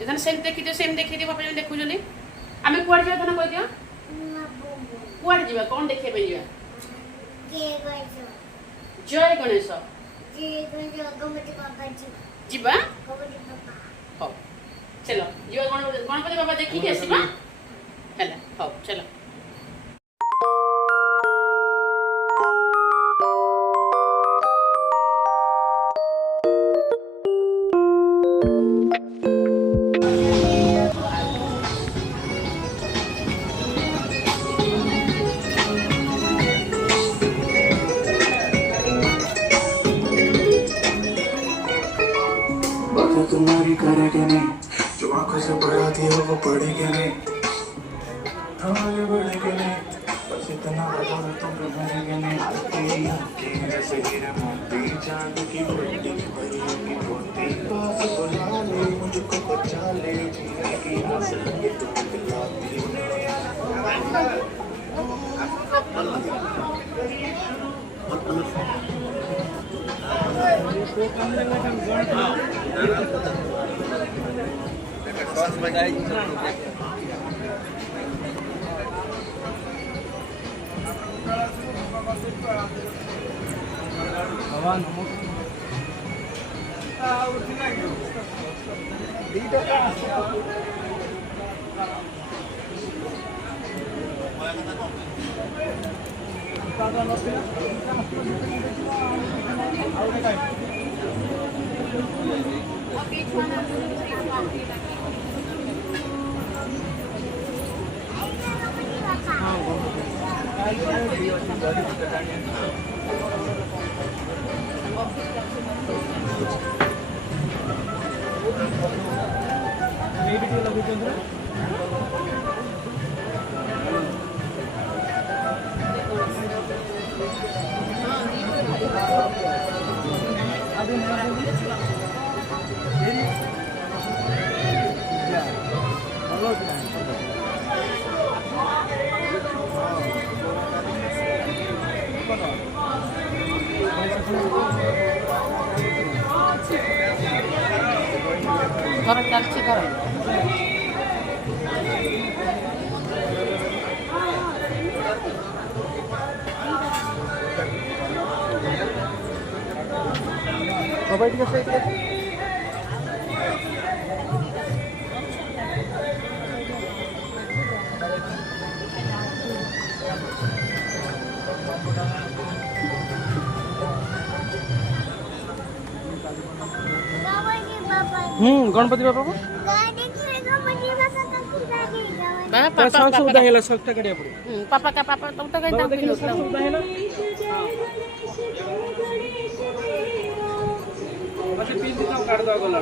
इधर सेम देखी दियो सेम देखी दियो बाबा जो देखु जनी आमे कुआड जा तने कह दियो कुआड जीवा कोन देखे पे जीवा जय गणेश गणपति बाबा जीवा गणपति बाबा हो चलो जीवा गणपति बाबा देखी के आसीबा हैला हो चलो तुम्हारी करेगा नहीं जो आंखों से बढ़ाती हो वो पड़ेगा नहीं आगे बढ़ेगा नहीं बस इतना बता दो तुम बढ़ेगा नहीं जैसे हीरे मोती चांद की बड़ी परियों की पोती पास बुला ले मुझको बचा ले जीने की आस लगे तुम दिलाती घर चलछि घर बाबा इधर से गणपति बाबा को पापा सब सुविधा हैला सबटा करिया पड़ी पापा का पापा तुम तो कहीं देखिन सब सुविधा हैला बस 3 दिन काट दो गला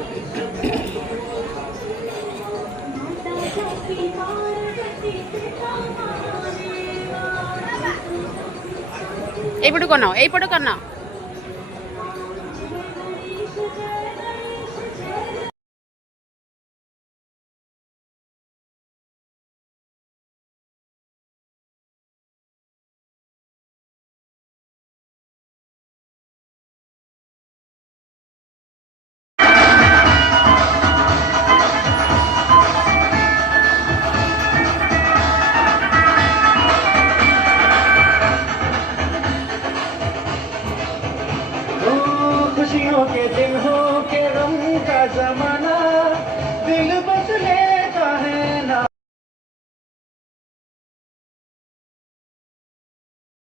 এই পটু করনাও